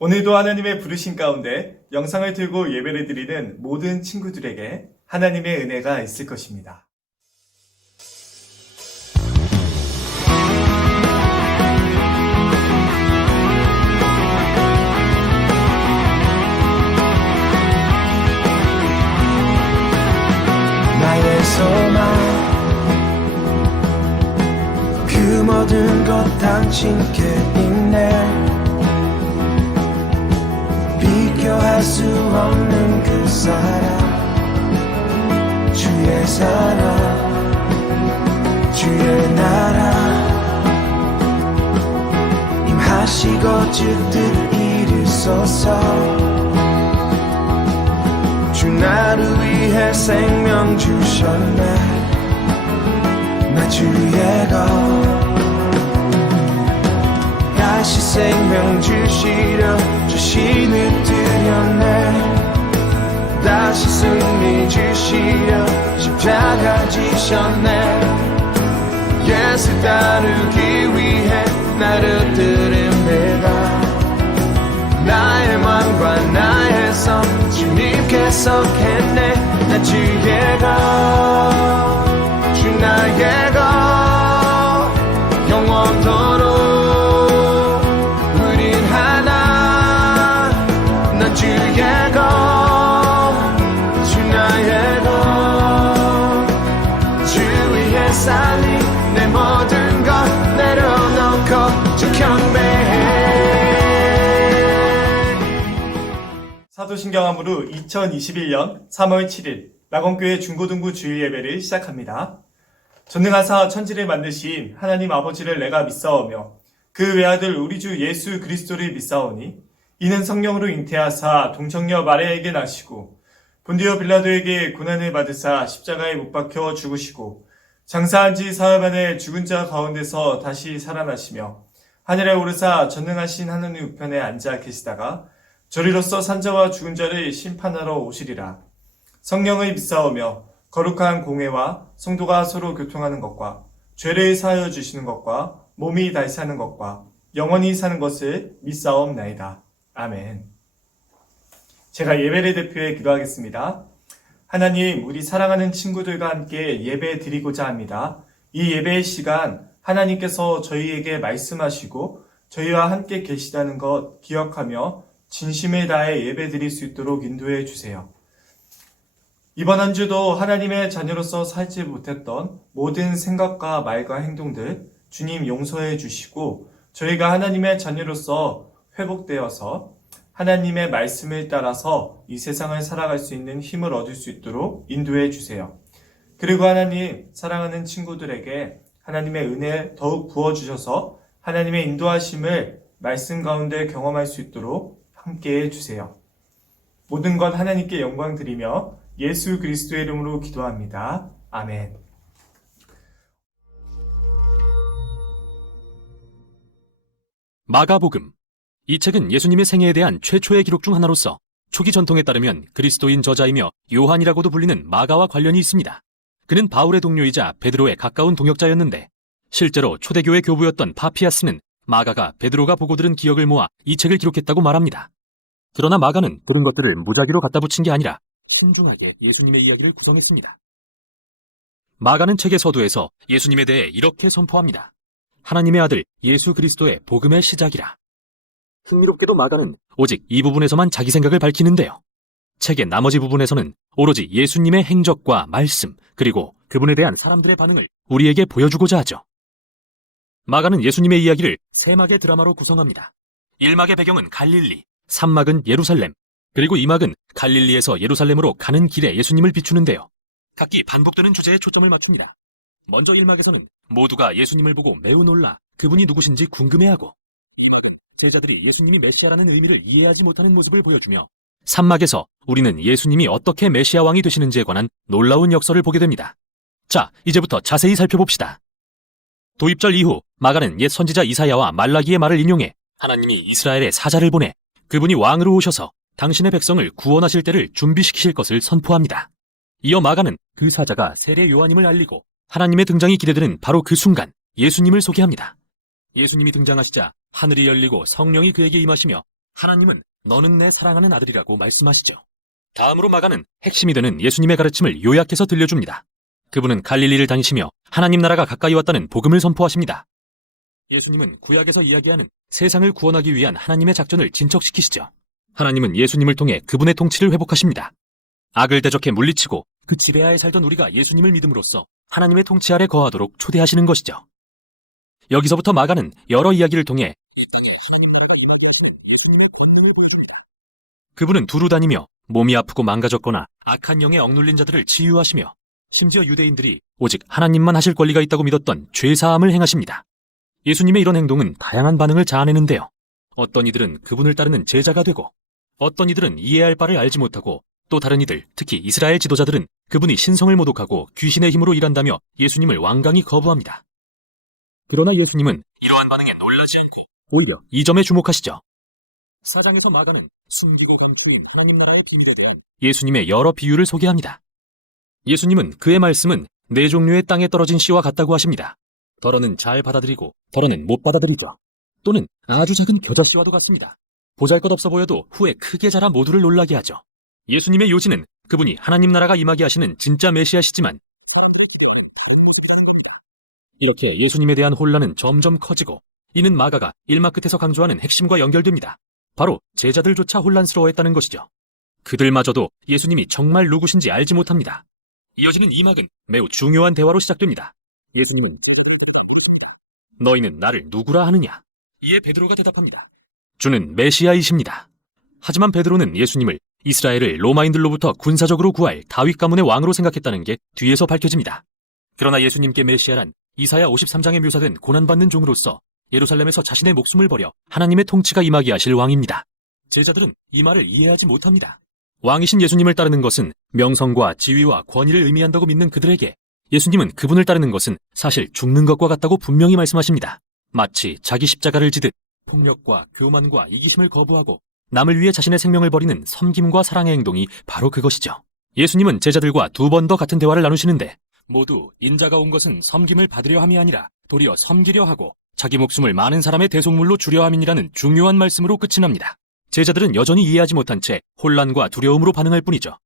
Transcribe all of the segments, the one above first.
오늘도 하나님의 부르신 가운데 영상을 들고 예배를 드리는 모든 친구들에게 하나님의 은혜가 있을 것입니다. 나의 소망 그 모든 것 당신께 있네. 비교할 수 없는 그 사랑, 주의 사랑, 주의 나라 임하시고 주뜻 이루소서. 주 나를 위해 생명 주셨네. 나 주의 것 다시 생명 주시려 주신을 드렸네. 다시 승리 주시려 십자가 지셨네. 예수 따르기 위해 나를 들입니다. 나의 맘과 나의 성 주님께서 했네. 나 주의 것 주 나의 것 영원토록 우린 하나. 나 주의 것 주 나의 것 주 위에 살린 내 모든 것 내려놓고 주 경배해. 사도신경함으로 2021년 3월 7일 낙원교회 중고등부 주일 예배를 시작합니다. 전능하사 천지를 만드신 하나님 아버지를 내가 믿사오며 그 외아들 우리 주 예수 그리스도를 믿사오니 이는 성령으로 잉태하사 동정녀 마리아에게 나시고 본디오 빌라도에게 고난을 받으사 십자가에 못 박혀 죽으시고 장사한 지 사흘 만에 죽은 자 가운데서 다시 살아나시며 하늘에 오르사 전능하신 하느님 우편에 앉아 계시다가 저리로서 산자와 죽은 자를 심판하러 오시리라. 성령을 믿사오며 거룩한 공회와 성도가 서로 교통하는 것과 죄를 사하여 주시는 것과 몸이 다시 사는 것과 영원히 사는 것을 믿사옵나이다. 아멘. 제가 예배를 대표해 기도하겠습니다. 하나님, 우리 사랑하는 친구들과 함께 예배 드리고자 합니다. 이 예배의 시간 하나님께서 저희에게 말씀하시고 저희와 함께 계시다는 것 기억하며 진심을 다해 예배 드릴 수 있도록 인도해 주세요. 이번 한 주도 하나님의 자녀로서 살지 못했던 모든 생각과 말과 행동들 주님 용서해 주시고 저희가 하나님의 자녀로서 회복되어서 하나님의 말씀을 따라서 이 세상을 살아갈 수 있는 힘을 얻을 수 있도록 인도해 주세요. 그리고 하나님, 사랑하는 친구들에게 하나님의 은혜 더욱 부어주셔서 하나님의 인도하심을 말씀 가운데 경험할 수 있도록 함께해 주세요. 모든 것 하나님께 영광 드리며 예수 그리스도의 이름으로 기도합니다. 아멘. 마가복음. 이 책은 예수님의 생애에 대한 최초의 기록 중 하나로서 초기 전통에 따르면 그리스도인 저자이며 요한이라고도 불리는 마가와 관련이 있습니다. 그는 바울의 동료이자 베드로의 가까운 동역자였는데 실제로 초대교회 교부였던 파피아스는 마가가 베드로가 보고 들은 기억을 모아 이 책을 기록했다고 말합니다. 그러나 마가는 들은 것들을 무작위로 갖다 붙인 게 아니라 신중하게 예수님의 이야기를 구성했습니다. 마가는 책의 서두에서 예수님에 대해 이렇게 선포합니다. 하나님의 아들 예수 그리스도의 복음의 시작이라. 흥미롭게도 마가는 오직 이 부분에서만 자기 생각을 밝히는데요. 책의 나머지 부분에서는 오로지 예수님의 행적과 말씀, 그리고 그분에 대한 사람들의 반응을 우리에게 보여주고자 하죠. 마가는 예수님의 이야기를 세 막의 드라마로 구성합니다. 1막의 배경은 갈릴리, 3막은 예루살렘, 그리고 2막은 갈릴리에서 예루살렘으로 가는 길에 예수님을 비추는데요. 각기 반복되는 주제에 초점을 맞춥니다. 먼저 1막에서는 모두가 예수님을 보고 매우 놀라 그분이 누구신지 궁금해하고, 2막은 제자들이 예수님이 메시아라는 의미를 이해하지 못하는 모습을 보여주며, 3막에서 우리는 예수님이 어떻게 메시아 왕이 되시는지에 관한 놀라운 역설을 보게 됩니다. 자, 이제부터 자세히 살펴봅시다. 도입절 이후 마가는 옛 선지자 이사야와 말라기의 말을 인용해 하나님이 이스라엘의 사자를 보내 그분이 왕으로 오셔서 당신의 백성을 구원하실 때를 준비시키실 것을 선포합니다. 이어 마가는 그 사자가 세례 요한임을 알리고 하나님의 등장이 기대되는 바로 그 순간 예수님을 소개합니다. 예수님이 등장하시자 하늘이 열리고 성령이 그에게 임하시며 하나님은 너는 내 사랑하는 아들이라고 말씀하시죠. 다음으로 마가는 핵심이 되는 예수님의 가르침을 요약해서 들려줍니다. 그분은 갈릴리를 다니시며 하나님 나라가 가까이 왔다는 복음을 선포하십니다. 예수님은 구약에서 이야기하는 세상을 구원하기 위한 하나님의 작전을 진척시키시죠. 하나님은 예수님을 통해 그분의 통치를 회복하십니다. 악을 대적해 물리치고 그 지배하에 살던 우리가 예수님을 믿음으로써 하나님의 통치 아래 거하도록 초대하시는 것이죠. 여기서부터 마가는 여러 이야기를 통해 이 땅에 하나님 나라가 임하게 하시는 예수님의 권능을 보여줍니다. 그분은 두루 다니며 몸이 아프고 망가졌거나 악한 영에 억눌린 자들을 치유하시며 심지어 유대인들이 오직 하나님만 하실 권리가 있다고 믿었던 죄사함을 행하십니다. 예수님의 이런 행동은 다양한 반응을 자아내는데요. 어떤 이들은 그분을 따르는 제자가 되고 어떤 이들은 이해할 바를 알지 못하고 또 다른 이들, 특히 이스라엘 지도자들은 그분이 신성을 모독하고 귀신의 힘으로 일한다며 예수님을 완강히 거부합니다. 그러나 예수님은 이러한 반응에 놀라지 않고 오히려 이 점에 주목하시죠. 4장에서 마가는 숨기고 감추인 하나님 나라의 비밀에 대한 예수님의 여러 비유를 소개합니다. 예수님은 그의 말씀은 네 종류의 땅에 떨어진 씨와 같다고 하십니다. 덜어는 잘 받아들이고 덜어는 못 받아들이죠. 또는 아주 작은 겨자씨와도 같습니다. 보잘것없어 보여도 후에 크게 자라 모두를 놀라게 하죠. 예수님의 요지는 그분이 하나님 나라가 임하게 하시는 진짜 메시아시지만 이렇게 예수님에 대한 혼란은 점점 커지고 이는 마가가 1막 끝에서 강조하는 핵심과 연결됩니다. 바로 제자들조차 혼란스러워했다는 것이죠. 그들마저도 예수님이 정말 누구신지 알지 못합니다. 이어지는 2막은 매우 중요한 대화로 시작됩니다. 예수님은 너희는 나를 누구라 하느냐? 이에 베드로가 대답합니다. 주는 메시아이십니다. 하지만 베드로는 예수님을 이스라엘을 로마인들로부터 군사적으로 구할 다윗 가문의 왕으로 생각했다는 게 뒤에서 밝혀집니다. 그러나 예수님께 메시아란 이사야 53장에 묘사된 고난받는 종으로서 예루살렘에서 자신의 목숨을 버려 하나님의 통치가 임하게 하실 왕입니다. 제자들은 이 말을 이해하지 못합니다. 왕이신 예수님을 따르는 것은 명성과 지위와 권위를 의미한다고 믿는 그들에게 예수님은 그분을 따르는 것은 사실 죽는 것과 같다고 분명히 말씀하십니다. 마치 자기 십자가를 지듯 폭력과 교만과 이기심을 거부하고 남을 위해 자신의 생명을 버리는 섬김과 사랑의 행동이 바로 그것이죠. 예수님은 제자들과 두 번 더 같은 대화를 나누시는데 모두 인자가 온 것은 섬김을 받으려 함이 아니라 도리어 섬기려 하고 자기 목숨을 많은 사람의 대속물로 주려 함이니라는 중요한 말씀으로 끝이 납니다. 제자들은 여전히 이해하지 못한 채 혼란과 두려움으로 반응할 뿐이죠.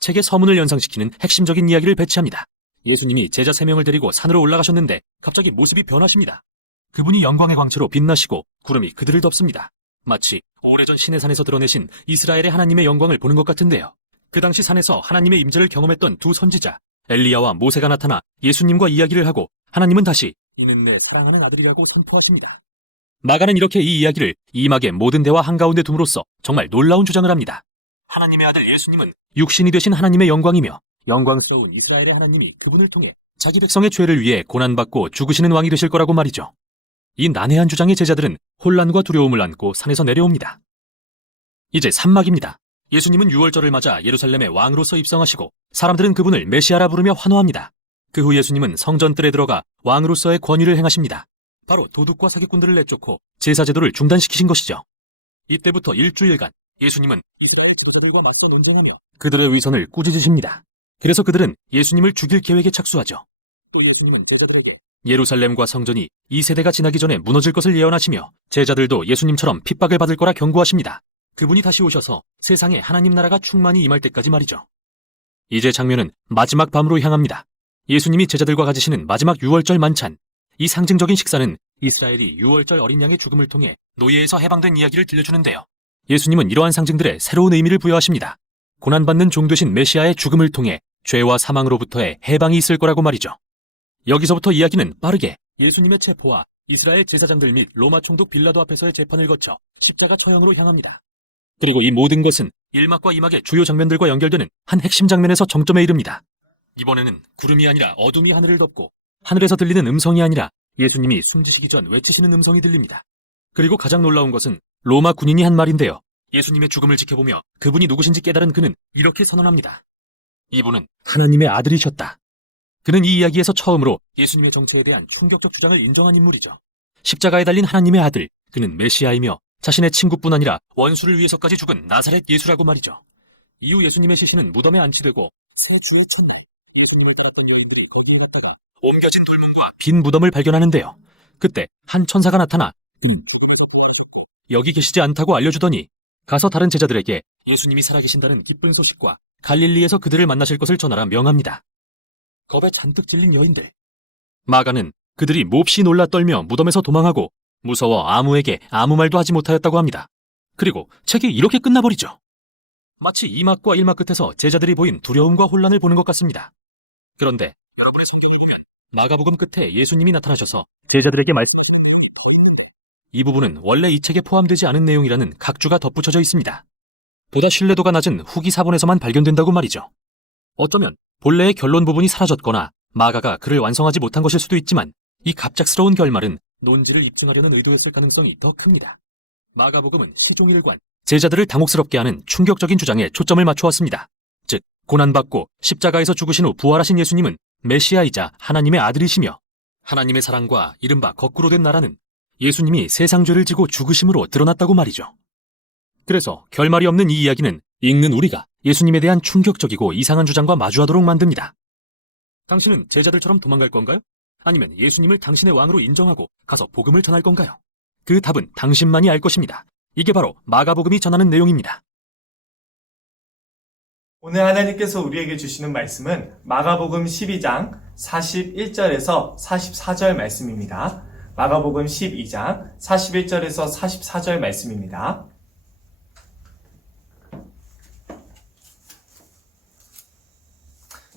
책의 서문을 연상시키는 핵심적인 이야기를 배치합니다. 예수님이 제자 3명을 데리고 산으로 올라가셨는데 갑자기 모습이 변하십니다. 그분이 영광의 광채로 빛나시고 구름이 그들을 덮습니다. 마치 오래전 시내산에서 드러내신 이스라엘의 하나님의 영광을 보는 것 같은데요. 그 당시 산에서 하나님의 임재를 경험했던 두 선지자 엘리야와 모세가 나타나 예수님과 이야기를 하고 하나님은 다시 이는 내 사랑하는 아들이라고 선포하십니다. 마가는 이렇게 이 이야기를 2막의 모든 대화 한가운데 둠으로써 정말 놀라운 주장을 합니다. 하나님의 아들 예수님은 육신이 되신 하나님의 영광이며 영광스러운 이스라엘의 하나님이 그분을 통해 자기 백성의 죄를 위해 고난받고 죽으시는 왕이 되실 거라고 말이죠. 이 난해한 주장의 제자들은 혼란과 두려움을 안고 산에서 내려옵니다. 이제 3막입니다. 예수님은 유월절을 맞아 예루살렘에 왕으로서 입성하시고 사람들은 그분을 메시아라 부르며 환호합니다. 그 후 예수님은 성전뜰에 들어가 왕으로서의 권위를 행하십니다. 바로 도둑과 사기꾼들을 내쫓고 제사제도를 중단시키신 것이죠. 이때부터 일주일간 예수님은 이스라엘 지도자들과 맞서 논쟁하며 그들의 위선을 꾸짖으십니다. 그래서 그들은 예수님을 죽일 계획에 착수하죠. 또 예수님은 제자들에게 예루살렘과 성전이 이 세대가 지나기 전에 무너질 것을 예언하시며 제자들도 예수님처럼 핍박을 받을 거라 경고하십니다. 그분이 다시 오셔서 세상에 하나님 나라가 충만히 임할 때까지 말이죠. 이제 장면은 마지막 밤으로 향합니다. 예수님이 제자들과 가지시는 마지막 유월절 만찬. 이 상징적인 식사는 이스라엘이 유월절 어린 양의 죽음을 통해 노예에서 해방된 이야기를 들려주는데요. 예수님은 이러한 상징들에 새로운 의미를 부여하십니다. 고난받는 종 되신 메시아의 죽음을 통해 죄와 사망으로부터의 해방이 있을 거라고 말이죠. 여기서부터 이야기는 빠르게 예수님의 체포와 이스라엘 제사장들 및 로마 총독 빌라도 앞에서의 재판을 거쳐 십자가 처형으로 향합니다. 그리고 이 모든 것은 1막과 2막의 주요 장면들과 연결되는 한 핵심 장면에서 정점에 이릅니다. 이번에는 구름이 아니라 어둠이 하늘을 덮고 하늘에서 들리는 음성이 아니라 예수님이 숨지시기 전 외치시는 음성이 들립니다. 그리고 가장 놀라운 것은 로마 군인이 한 말인데요. 예수님의 죽음을 지켜보며 그분이 누구신지 깨달은 그는 이렇게 선언합니다. 이분은 하나님의 아들이셨다. 그는 이 이야기에서 처음으로 예수님의 정체에 대한 충격적 주장을 인정한 인물이죠. 십자가에 달린 하나님의 아들, 그는 메시아이며 자신의 친구뿐 아니라 원수를 위해서까지 죽은 나사렛 예수라고 말이죠. 이후 예수님의 시신은 무덤에 안치되고 새 주의 첫날 예수님을 따랐던 여인들이 거기에 갔다가 옮겨진 돌문과 빈 무덤을 발견하는데요. 그때 한 천사가 나타나 여기 계시지 않다고 알려주더니 가서 다른 제자들에게 예수님이 살아계신다는 기쁜 소식과 갈릴리에서 그들을 만나실 것을 전하라 명합니다. 겁에 잔뜩 질린 여인들. 마가는 그들이 몹시 놀라 떨며 무덤에서 도망하고 무서워 아무에게 아무 말도 하지 못하였다고 합니다. 그리고 책이 이렇게 끝나버리죠. 마치 2막과 1막 끝에서 제자들이 보인 두려움과 혼란을 보는 것 같습니다. 그런데 여러분의 성경을 보면 마가복음 끝에 예수님이 나타나셔서 제자들에게 말씀하시는 내용이 더 있는 거예요. 이 부분은 원래 이 책에 포함되지 않은 내용이라는 각주가 덧붙여져 있습니다. 보다 신뢰도가 낮은 후기 사본에서만 발견된다고 말이죠. 어쩌면 본래의 결론 부분이 사라졌거나 마가가 글을 완성하지 못한 것일 수도 있지만 이 갑작스러운 결말은 논지를 입증하려는 의도였을 가능성이 더 큽니다. 마가복음은 시종일관 제자들을 당혹스럽게 하는 충격적인 주장에 초점을 맞추었습니다. 즉 고난받고 십자가에서 죽으신 후 부활하신 예수님은 메시아이자 하나님의 아들이시며 하나님의 사랑과 이른바 거꾸로 된 나라는 예수님이 세상 죄를 지고 죽으심으로 드러났다고 말이죠. 그래서 결말이 없는 이 이야기는 읽는 우리가 예수님에 대한 충격적이고 이상한 주장과 마주하도록 만듭니다. 당신은 제자들처럼 도망갈 건가요? 아니면 예수님을 당신의 왕으로 인정하고 가서 복음을 전할 건가요? 그 답은 당신만이 알 것입니다. 이게 바로 마가복음이 전하는 내용입니다. 오늘 하나님께서 우리에게 주시는 말씀은 마가복음 12장 41절에서 44절 말씀입니다. 마가복음 12장 41절에서 44절 말씀입니다.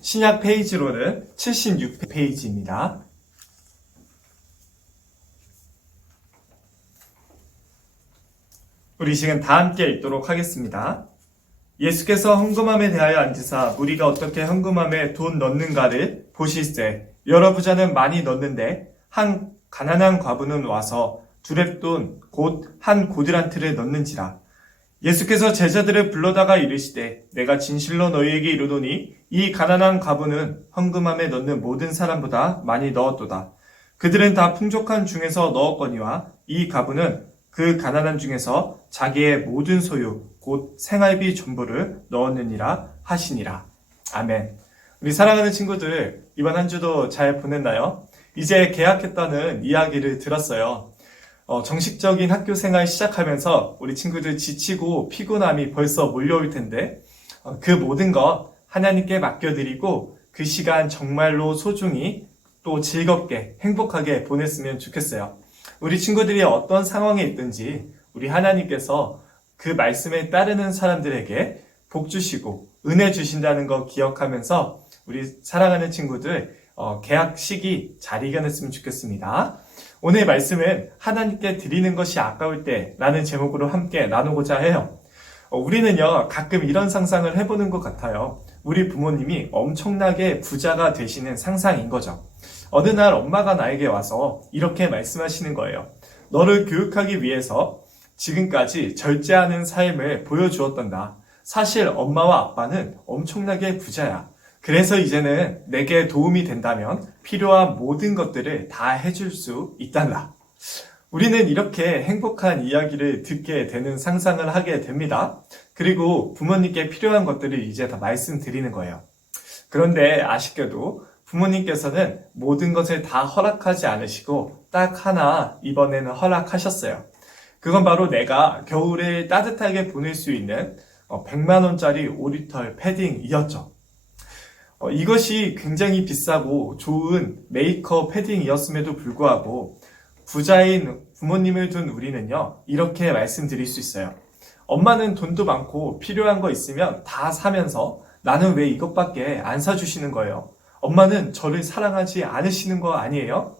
신약 페이지로는 76페이지입니다. 우리 지금 다 함께 읽도록 하겠습니다. 예수께서 헌금함에 대하여 앉으사 무리가 어떻게 헌금함에 돈 넣는가를 보실세. 여러 부자는 많이 넣는데 한 가난한 과부는 와서 두렙돈 곧 한 고드란트를 넣는지라. 예수께서 제자들을 불러다가 이르시되 내가 진실로 너희에게 이르노니 이 가난한 과부는 헌금함에 넣는 모든 사람보다 많이 넣었도다. 그들은 다 풍족한 중에서 넣었거니와 이 과부는 그 가난한 중에서 자기의 모든 소유 곧 생활비 전부를 넣었느니라 하시니라. 아멘. 우리 사랑하는 친구들, 이번 한 주도 잘 보냈나요? 이제 개학했다는 이야기를 들었어요. 정식적인 학교 생활 시작하면서 우리 친구들 지치고 피곤함이 벌써 몰려올 텐데 그 모든 것 하나님께 맡겨드리고 그 시간 정말로 소중히 또 즐겁게 행복하게 보냈으면 좋겠어요. 우리 친구들이 어떤 상황에 있든지 우리 하나님께서 그 말씀에 따르는 사람들에게 복 주시고 은혜 주신다는 거 기억하면서 우리 사랑하는 친구들 개학 시기 잘 이겨냈으면 좋겠습니다. 오늘 말씀은 하나님께 드리는 것이 아까울 때 라는 제목으로 함께 나누고자 해요. 우리는요 가끔 이런 상상을 해보는 것 같아요. 우리 부모님이 엄청나게 부자가 되시는 상상인 거죠. 어느 날 엄마가 나에게 와서 이렇게 말씀하시는 거예요. 너를 교육하기 위해서 지금까지 절제하는 삶을 보여주었단다. 사실 엄마와 아빠는 엄청나게 부자야. 그래서 이제는 내게 도움이 된다면 필요한 모든 것들을 다 해줄 수 있단다. 우리는 이렇게 행복한 이야기를 듣게 되는 상상을 하게 됩니다. 그리고 부모님께 필요한 것들을 이제 다 말씀드리는 거예요. 그런데 아쉽게도 부모님께서는 모든 것을 다 허락하지 않으시고 딱 하나 이번에는 허락하셨어요. 그건 바로 내가 겨울을 따뜻하게 보낼 수 있는 100만 원짜리 오리털 패딩이었죠. 이것이 굉장히 비싸고 좋은 메이커 패딩이었음에도 불구하고 부자인 부모님을 둔 우리는요 이렇게 말씀드릴 수 있어요. 엄마는 돈도 많고 필요한 거 있으면 다 사면서 나는 왜 이것밖에 안 사주시는 거예요? 엄마는 저를 사랑하지 않으시는 거 아니에요?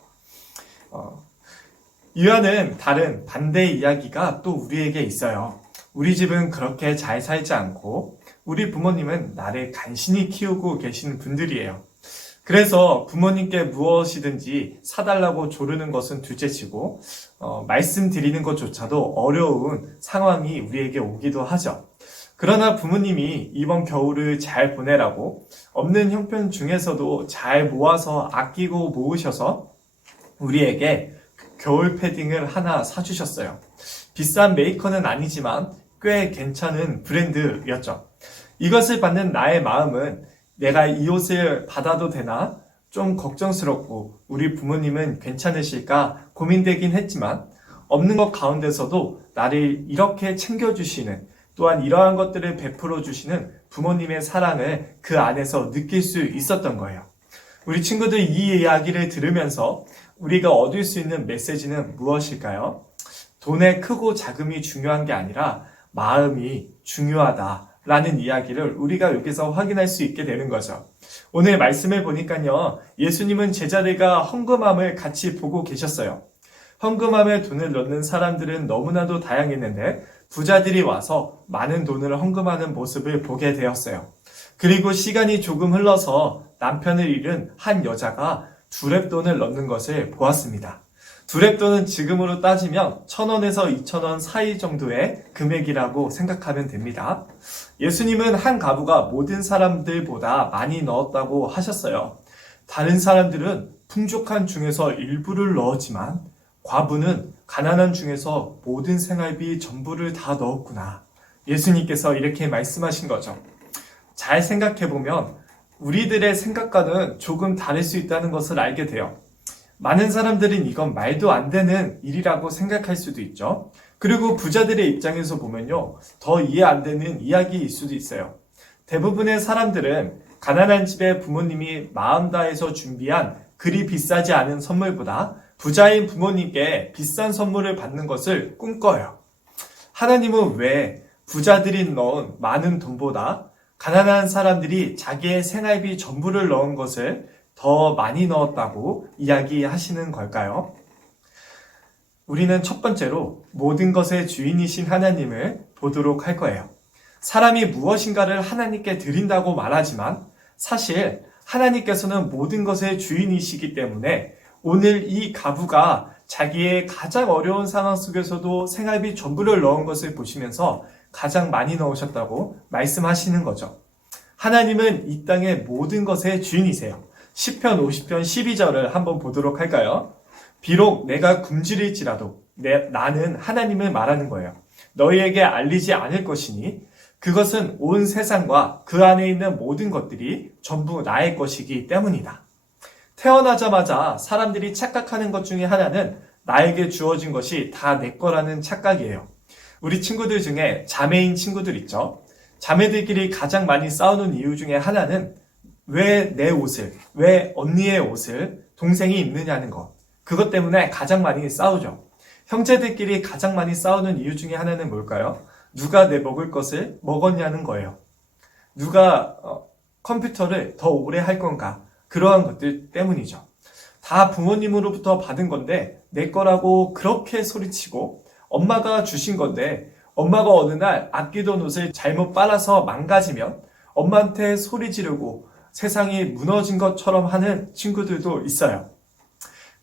이와는 다른 반대의 이야기가 또 우리에게 있어요. 우리 집은 그렇게 잘 살지 않고 우리 부모님은 나를 간신히 키우고 계시는 분들이에요. 그래서 부모님께 무엇이든지 사달라고 조르는 것은 둘째치고 말씀드리는 것조차도 어려운 상황이 우리에게 오기도 하죠. 그러나 부모님이 이번 겨울을 잘 보내라고 없는 형편 중에서도 잘 모아서 아끼고 모으셔서 우리에게 겨울 패딩을 하나 사주셨어요. 비싼 메이커는 아니지만 꽤 괜찮은 브랜드였죠. 이것을 받는 나의 마음은 내가 이 옷을 받아도 되나? 좀 걱정스럽고 우리 부모님은 괜찮으실까 고민되긴 했지만 없는 것 가운데서도 나를 이렇게 챙겨주시는, 또한 이러한 것들을 베풀어 주시는 부모님의 사랑을 그 안에서 느낄 수 있었던 거예요. 우리 친구들 이 이야기를 들으면서 우리가 얻을 수 있는 메시지는 무엇일까요? 돈의 크고 작음이 중요한 게 아니라 마음이 중요하다라는 이야기를 우리가 여기서 확인할 수 있게 되는 거죠. 오늘 말씀을 보니까요, 예수님은 제자들과 헌금함을 같이 보고 계셨어요. 헌금함에 돈을 넣는 사람들은 너무나도 다양했는데 부자들이 와서 많은 돈을 헌금하는 모습을 보게 되었어요. 그리고 시간이 조금 흘러서 남편을 잃은 한 여자가 두렙돈을 넣는 것을 보았습니다. 두렙돈은 지금으로 따지면 1,000원에서 2,000원 사이 정도의 금액이라고 생각하면 됩니다. 예수님은 한 가부가 모든 사람들보다 많이 넣었다고 하셨어요. 다른 사람들은 풍족한 중에서 일부를 넣었지만 과부는 가난한 중에서 모든 생활비 전부를 다 넣었구나. 예수님께서 이렇게 말씀하신 거죠. 잘 생각해보면 우리들의 생각과는 조금 다를 수 있다는 것을 알게 돼요. 많은 사람들은 이건 말도 안 되는 일이라고 생각할 수도 있죠. 그리고 부자들의 입장에서 보면요, 더 이해 안 되는 이야기일 수도 있어요. 대부분의 사람들은 가난한 집에 부모님이 마음 다해서 준비한 그리 비싸지 않은 선물보다 부자인 부모님께 비싼 선물을 받는 것을 꿈꿔요. 하나님은 왜 부자들이 넣은 많은 돈보다 가난한 사람들이 자기의 생활비 전부를 넣은 것을 더 많이 넣었다고 이야기하시는 걸까요? 우리는 첫 번째로 모든 것의 주인이신 하나님을 보도록 할 거예요. 사람이 무엇인가를 하나님께 드린다고 말하지만 사실 하나님께서는 모든 것의 주인이시기 때문에 오늘 이 가부가 자기의 가장 어려운 상황 속에서도 생활비 전부를 넣은 것을 보시면서 가장 많이 넣으셨다고 말씀하시는 거죠. 하나님은 이 땅의 모든 것의 주인이세요. 시편 50편 12절을 한번 보도록 할까요? 비록 내가 굶주릴지라도 나는 하나님을 말하는 거예요. 너희에게 알리지 않을 것이니 그것은 온 세상과 그 안에 있는 모든 것들이 전부 나의 것이기 때문이다. 태어나자마자 사람들이 착각하는 것 중에 하나는 나에게 주어진 것이 다 내 거라는 착각이에요. 우리 친구들 중에 자매인 친구들 있죠? 자매들끼리 가장 많이 싸우는 이유 중에 하나는 왜 내 옷을, 왜 언니의 옷을 동생이 입느냐는 것. 그것 때문에 가장 많이 싸우죠. 형제들끼리 가장 많이 싸우는 이유 중에 하나는 뭘까요? 누가 내 먹을 것을 먹었냐는 거예요. 누가 컴퓨터를 더 오래 할 건가? 그러한 것들 때문이죠. 다 부모님으로부터 받은 건데 내 거라고 그렇게 소리치고 엄마가 주신 건데 엄마가 어느 날 아끼던 옷을 잘못 빨아서 망가지면 엄마한테 소리 지르고 세상이 무너진 것처럼 하는 친구들도 있어요.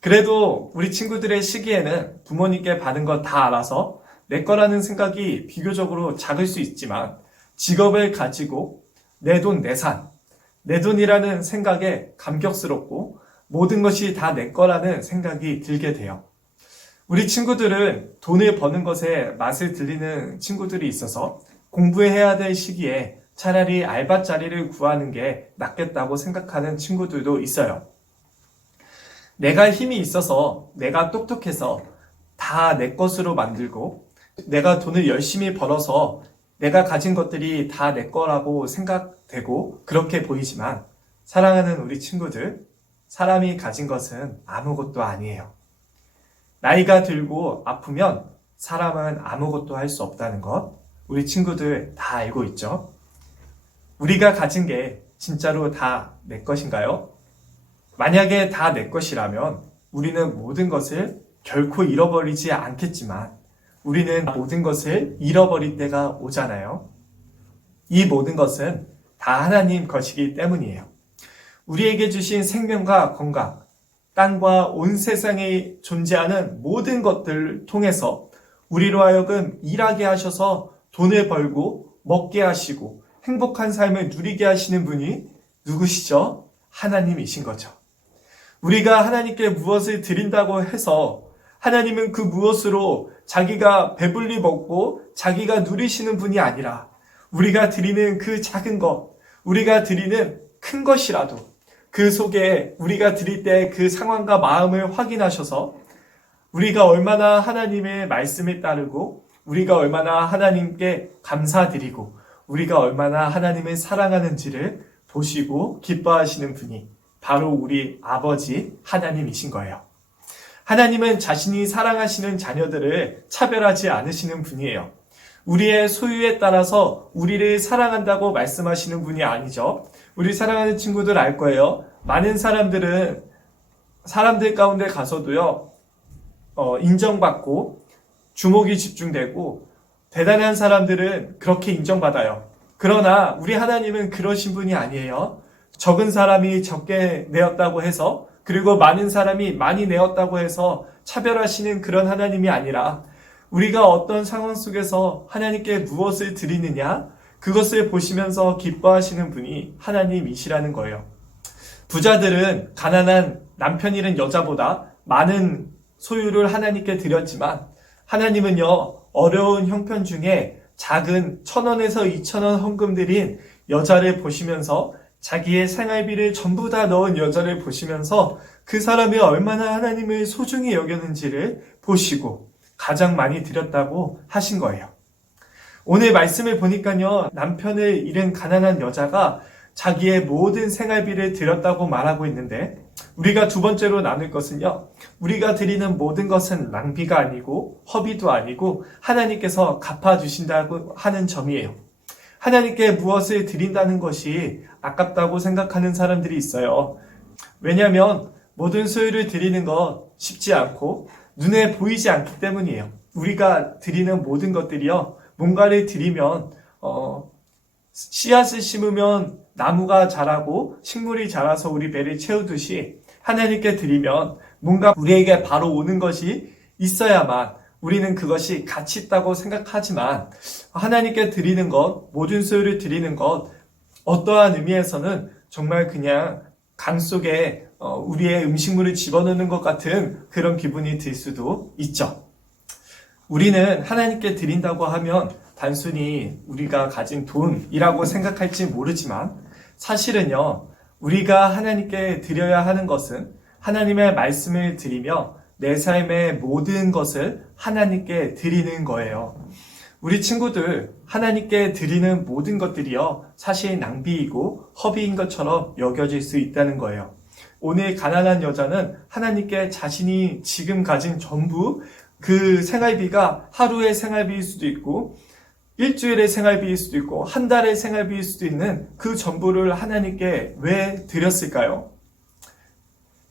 그래도 우리 친구들의 시기에는 부모님께 받은 거 다 알아서 내 거라는 생각이 비교적으로 작을 수 있지만 직업을 가지고 내 돈, 내 산, 내 돈이라는 생각에 감격스럽고 모든 것이 다 내 거라는 생각이 들게 돼요. 우리 친구들은 돈을 버는 것에 맛을 들리는 친구들이 있어서 공부해야 될 시기에 차라리 알바 자리를 구하는 게 낫겠다고 생각하는 친구들도 있어요. 내가 힘이 있어서, 내가 똑똑해서 다 내 것으로 만들고 내가 돈을 열심히 벌어서 내가 가진 것들이 다 내 거라고 생각되고 그렇게 보이지만 사랑하는 우리 친구들, 사람이 가진 것은 아무것도 아니에요. 나이가 들고 아프면 사람은 아무것도 할 수 없다는 것 우리 친구들 다 알고 있죠? 우리가 가진 게 진짜로 다 내 것인가요? 만약에 다 내 것이라면 우리는 모든 것을 결코 잃어버리지 않겠지만 우리는 모든 것을 잃어버릴 때가 오잖아요. 이 모든 것은 다 하나님 것이기 때문이에요. 우리에게 주신 생명과 건강, 땅과 온 세상에 존재하는 모든 것들을 통해서 우리로 하여금 일하게 하셔서 돈을 벌고 먹게 하시고 행복한 삶을 누리게 하시는 분이 누구시죠? 하나님이신 거죠. 우리가 하나님께 무엇을 드린다고 해서 하나님은 그 무엇으로 자기가 배불리 먹고 자기가 누리시는 분이 아니라 우리가 드리는 그 작은 것, 우리가 드리는 큰 것이라도 그 속에 우리가 드릴 때 그 상황과 마음을 확인하셔서 우리가 얼마나 하나님의 말씀에 따르고 우리가 얼마나 하나님께 감사드리고 우리가 얼마나 하나님을 사랑하는지를 보시고 기뻐하시는 분이 바로 우리 아버지 하나님이신 거예요. 하나님은 자신이 사랑하시는 자녀들을 차별하지 않으시는 분이에요. 우리의 소유에 따라서 우리를 사랑한다고 말씀하시는 분이 아니죠. 우리 사랑하는 친구들 알 거예요. 많은 사람들 가운데 가서도요, 인정받고 주목이 집중되고 대단한 사람들은 그렇게 인정받아요. 그러나 우리 하나님은 그러신 분이 아니에요. 적은 사람이 적게 내었다고 해서 그리고 많은 사람이 많이 내었다고 해서 차별하시는 그런 하나님이 아니라 우리가 어떤 상황 속에서 하나님께 무엇을 드리느냐 그것을 보시면서 기뻐하시는 분이 하나님이시라는 거예요. 부자들은 가난한 남편 잃은 여자보다 많은 소유를 하나님께 드렸지만 하나님은요 어려운 형편 중에 작은 1,000원에서 2,000원 헌금 드린 여자를 보시면서 자기의 생활비를 전부 다 넣은 여자를 보시면서 그 사람이 얼마나 하나님을 소중히 여겼는지를 보시고 가장 많이 드렸다고 하신 거예요. 오늘 말씀을 보니까요, 남편을 잃은 가난한 여자가 자기의 모든 생활비를 드렸다고 말하고 있는데 우리가 두 번째로 나눌 것은요, 우리가 드리는 모든 것은 낭비가 아니고 허비도 아니고 하나님께서 갚아주신다고 하는 점이에요. 하나님께 무엇을 드린다는 것이 아깝다고 생각하는 사람들이 있어요. 왜냐하면 모든 소유를 드리는 것 쉽지 않고 눈에 보이지 않기 때문이에요. 우리가 드리는 모든 것들이요, 뭔가를 드리면 씨앗을 심으면 나무가 자라고 식물이 자라서 우리 배를 채우듯이 하나님께 드리면 뭔가 우리에게 바로 오는 것이 있어야만 우리는 그것이 가치 있다고 생각하지만 하나님께 드리는 것, 모든 소유를 드리는 것, 어떠한 의미에서는 정말 그냥 강 속에 우리의 음식물을 집어넣는 것 같은 그런 기분이 들 수도 있죠. 우리는 하나님께 드린다고 하면 단순히 우리가 가진 돈이라고 생각할지 모르지만 사실은요, 우리가 하나님께 드려야 하는 것은 하나님의 말씀을 드리며 내 삶의 모든 것을 하나님께 드리는 거예요. 우리 친구들, 하나님께 드리는 모든 것들이요, 사실 낭비이고 허비인 것처럼 여겨질 수 있다는 거예요. 오늘 가난한 여자는 하나님께 자신이 지금 가진 전부, 그 생활비가 하루의 생활비일 수도 있고 일주일의 생활비일 수도 있고 한 달의 생활비일 수도 있는 그 전부를 하나님께 왜 드렸을까요?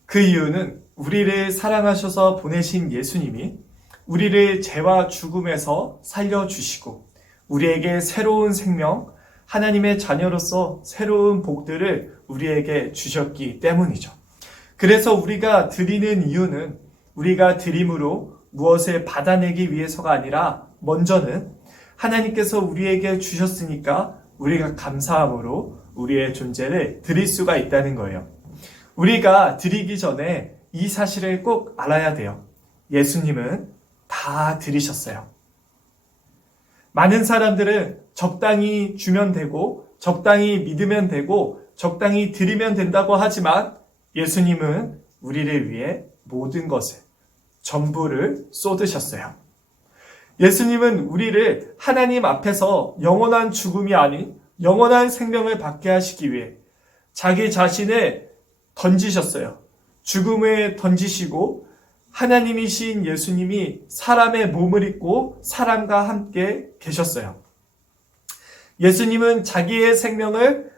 그 이유는 우리를 사랑하셔서 보내신 예수님이 우리를 죄와 죽음에서 살려주시고 우리에게 새로운 생명, 하나님의 자녀로서 새로운 복들을 우리에게 주셨기 때문이죠. 그래서 우리가 드리는 이유는 우리가 드림으로 무엇을 받아내기 위해서가 아니라 먼저는 하나님께서 우리에게 주셨으니까 우리가 감사함으로 우리의 존재를 드릴 수가 있다는 거예요. 우리가 드리기 전에 이 사실을 꼭 알아야 돼요. 예수님은 다 드리셨어요. 많은 사람들은 적당히 주면 되고 적당히 믿으면 되고 적당히 드리면 된다고 하지만 예수님은 우리를 위해 모든 것을 전부를 쏟으셨어요. 예수님은 우리를 하나님 앞에서 영원한 죽음이 아닌 영원한 생명을 받게 하시기 위해 자기 자신을 던지셨어요. 죽음에 던지시고 하나님이신 예수님이 사람의 몸을 입고 사람과 함께 계셨어요. 예수님은 자기의 생명을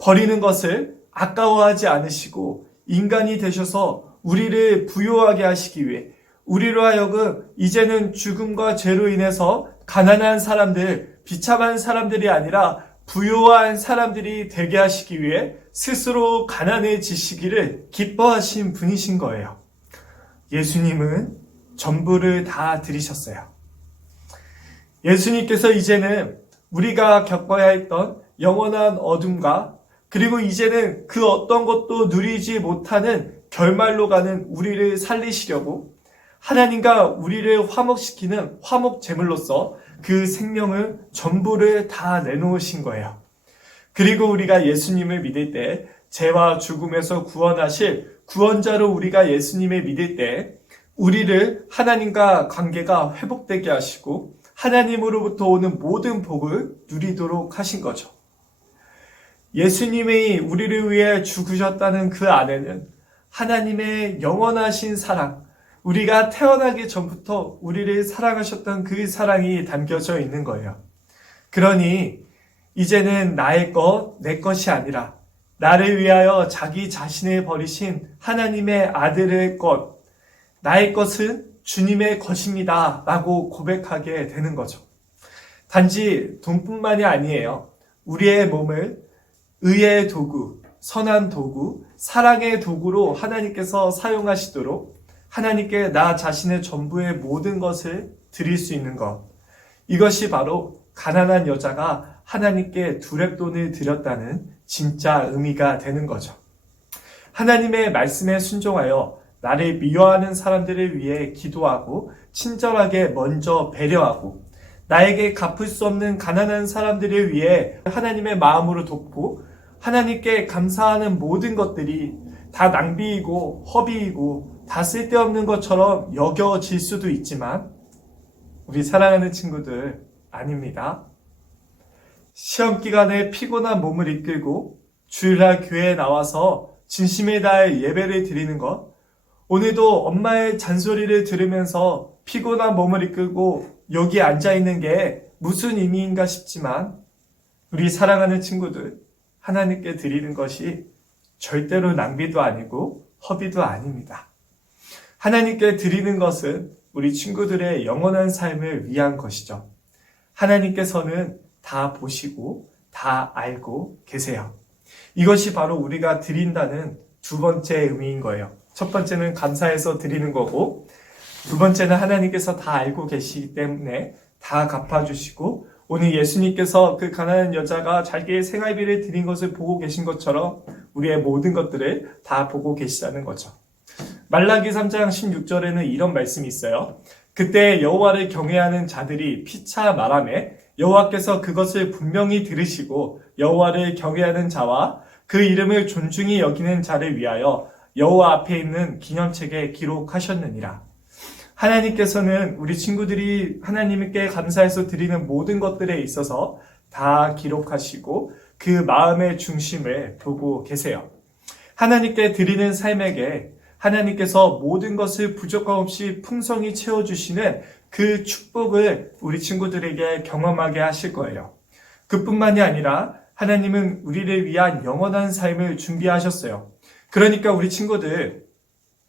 버리는 것을 아까워하지 않으시고 인간이 되셔서 우리를 부요하게 하시기 위해 우리로 하여금 이제는 죽음과 죄로 인해서 가난한 사람들, 비참한 사람들이 아니라 부요한 사람들이 되게 하시기 위해 스스로 가난해지시기를 기뻐하신 분이신 거예요. 예수님은 전부를 다 드리셨어요. 예수님께서 이제는 우리가 겪어야 했던 영원한 어둠과 그리고 이제는 그 어떤 것도 누리지 못하는 결말로 가는 우리를 살리시려고 하나님과 우리를 화목시키는 화목 제물로서 그 생명을 전부를 다 내놓으신 거예요. 그리고 우리가 예수님을 믿을 때 죄와 죽음에서 구원하실 구원자로 우리가 예수님을 믿을 때 우리를 하나님과 관계가 회복되게 하시고 하나님으로부터 오는 모든 복을 누리도록 하신 거죠. 예수님이 우리를 위해 죽으셨다는 그 안에는 하나님의 영원하신 사랑, 우리가 태어나기 전부터 우리를 사랑하셨던 그 사랑이 담겨져 있는 거예요. 그러니 이제는 나의 것, 내 것이 아니라 나를 위하여 자기 자신을 버리신 하나님의 아들의 것, 나의 것은 주님의 것입니다 라고 고백하게 되는 거죠. 단지 돈뿐만이 아니에요. 우리의 몸을 의의 도구, 선한 도구, 사랑의 도구로 하나님께서 사용하시도록 하나님께 나 자신의 전부의 모든 것을 드릴 수 있는 것. 이것이 바로 가난한 여자가 하나님께 두렙돈을 드렸다는 진짜 의미가 되는 거죠. 하나님의 말씀에 순종하여 나를 미워하는 사람들을 위해 기도하고 친절하게 먼저 배려하고 나에게 갚을 수 없는 가난한 사람들을 위해 하나님의 마음으로 돕고 하나님께 감사하는 모든 것들이 다 낭비이고 허비이고 다 쓸데없는 것처럼 여겨질 수도 있지만 우리 사랑하는 친구들 아닙니다. 시험 기간에 피곤한 몸을 이끌고 주일날 교회에 나와서 진심을 다해 예배를 드리는 것, 오늘도 엄마의 잔소리를 들으면서 피곤한 몸을 이끌고 여기 앉아있는 게 무슨 의미인가 싶지만 우리 사랑하는 친구들 하나님께 드리는 것이 절대로 낭비도 아니고 허비도 아닙니다. 하나님께 드리는 것은 우리 친구들의 영원한 삶을 위한 것이죠. 하나님께서는 다 보시고 다 알고 계세요. 이것이 바로 우리가 드린다는 두 번째 의미인 거예요. 첫 번째는 감사해서 드리는 거고 두 번째는 하나님께서 다 알고 계시기 때문에 다 갚아주시고 오늘 예수님께서 그 가난한 여자가 자기의 생활비를 드린 것을 보고 계신 것처럼 우리의 모든 것들을 다 보고 계시다는 거죠. 말라기 3장 16절에는 이런 말씀이 있어요. 그때 여호와를 경외하는 자들이 피차 말하매 여호와께서 그것을 분명히 들으시고 여호와를 경외하는 자와 그 이름을 존중히 여기는 자를 위하여 여호와 앞에 있는 기념책에 기록하셨느니라. 하나님께서는 우리 친구들이 하나님께 감사해서 드리는 모든 것들에 있어서 다 기록하시고 그 마음의 중심을 보고 계세요. 하나님께 드리는 삶에게 하나님께서 모든 것을 부족함 없이 풍성히 채워주시는 그 축복을 우리 친구들에게 경험하게 하실 거예요. 그뿐만이 아니라 하나님은 우리를 위한 영원한 삶을 준비하셨어요. 그러니까 우리 친구들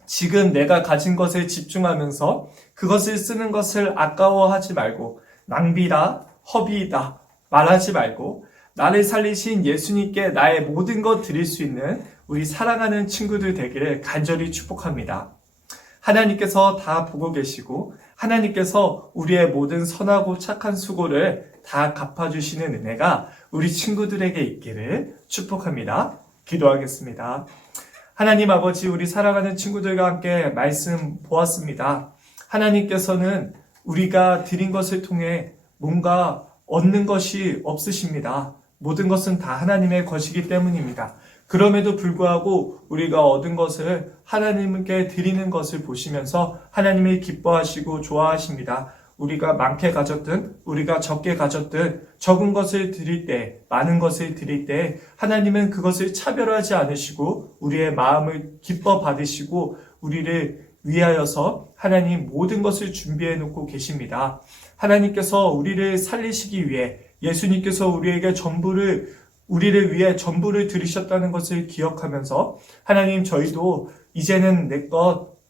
지금 내가 가진 것에 집중하면서 그것을 쓰는 것을 아까워하지 말고 낭비다, 허비다 말하지 말고 나를 살리신 예수님께 나의 모든 것 드릴 수 있는 우리 사랑하는 친구들 되기를 간절히 축복합니다. 하나님께서 다 보고 계시고 하나님께서 우리의 모든 선하고 착한 수고를 다 갚아주시는 은혜가 우리 친구들에게 있기를 축복합니다. 기도하겠습니다. 하나님 아버지, 우리 사랑하는 친구들과 함께 말씀 보았습니다. 하나님께서는 우리가 드린 것을 통해 뭔가 얻는 것이 없으십니다. 모든 것은 다 하나님의 것이기 때문입니다. 그럼에도 불구하고 우리가 얻은 것을 하나님께 드리는 것을 보시면서 하나님이 기뻐하시고 좋아하십니다. 우리가 많게 가졌든 우리가 적게 가졌든 적은 것을 드릴 때, 많은 것을 드릴 때 하나님은 그것을 차별하지 않으시고 우리의 마음을 기뻐 받으시고 우리를 위하여서 하나님 모든 것을 준비해 놓고 계십니다. 하나님께서 우리를 살리시기 위해 예수님께서 우리를 위해 전부를 들이셨다는 것을 기억하면서 하나님, 저희도 이제는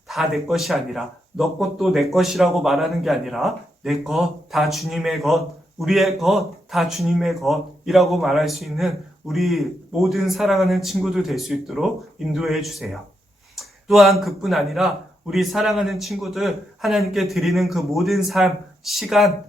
다 내 것이 아니라 너 것도 내 것이라고 말하는 게 아니라 내 것 다 주님의 것, 우리의 것 다 주님의 것이라고 말할 수 있는 우리 모든 사랑하는 친구들 될 수 있도록 인도해 주세요. 또한 그뿐 아니라 우리 사랑하는 친구들 하나님께 드리는 그 모든 삶, 시간,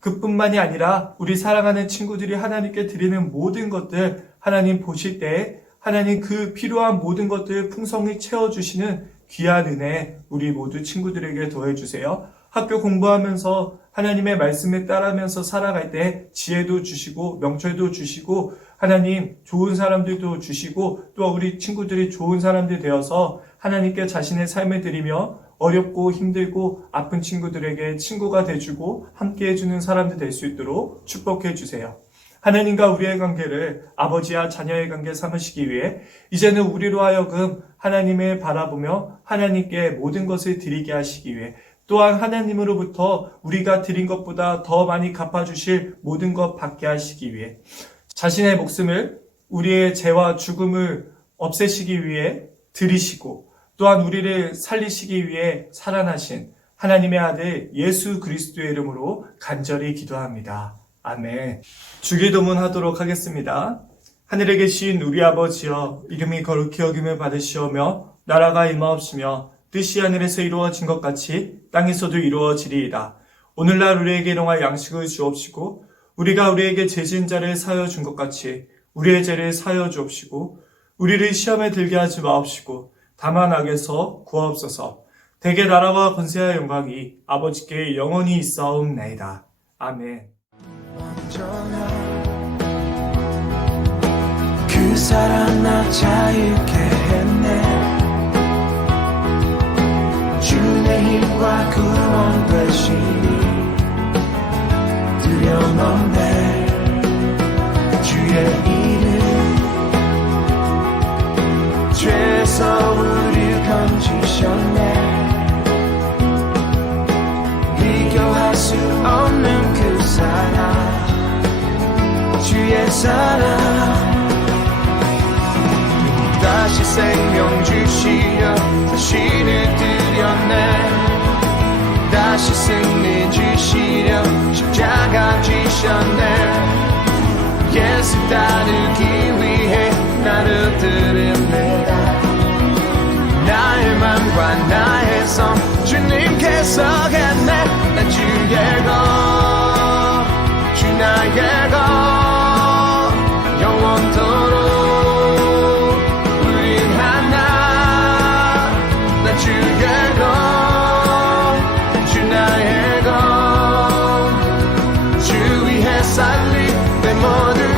그뿐만이 아니라 우리 사랑하는 친구들이 하나님께 드리는 모든 것들 하나님 보실 때 하나님 그 필요한 모든 것들을 풍성히 채워주시는 귀한 은혜 우리 모두 친구들에게 더해주세요. 학교 공부하면서 하나님의 말씀에 따르면서 살아갈 때 지혜도 주시고 명철도 주시고 하나님 좋은 사람들도 주시고 또 우리 친구들이 좋은 사람들 되어서 하나님께 자신의 삶을 드리며 어렵고 힘들고 아픈 친구들에게 친구가 돼주고 함께 해주는 사람들 될 수 있도록 축복해 주세요. 하나님과 우리의 관계를 아버지와 자녀의 관계 삼으시기 위해 이제는 우리로 하여금 하나님을 바라보며 하나님께 모든 것을 드리게 하시기 위해 또한 하나님으로부터 우리가 드린 것보다 더 많이 갚아주실 모든 것 받게 하시기 위해 자신의 목숨을 우리의 죄와 죽음을 없애시기 위해 드리시고 또한 우리를 살리시기 위해 살아나신 하나님의 아들 예수 그리스도의 이름으로 간절히 기도합니다. 아멘. 주기도문 하도록 하겠습니다. 하늘에 계신 우리 아버지여, 이름이 거룩히 여김을 받으시오며 나라가 임하옵시며 뜻이 하늘에서 이루어진 것 같이 땅에서도 이루어지리이다. 오늘날 우리에게 일용할 양식을 주옵시고 우리가 우리에게 죄 지은 자를 사하여 준 것 같이 우리의 죄를 사하여 주옵시고 우리를 시험에 들게 하지 마옵시고 다만 악에서 구하옵소서. 대개 나라와 권세와 영광이 아버지께 영원히 있사옵나이다. 아멘. 그 사람 나 자유케 했네. 주의 힘과 구원 되시니 두려움 없네. 주의 이름 죄에서 우릴 건지셨네. 비교할 수 없는 그 사랑, 주의 사랑. 다시 생명 주시려 자신을 드렸네. 다시 승리 주시려 십자가 지셨네. 예수 따르기 위해 나를 드립니다. 나의 맘과 나의 삶 주님께서 했네. 난 주의 것, 주 나의 것, 영원토록 우린 하나. 난 주의 것, 주 나의 것, 주 위해 살리 내 모든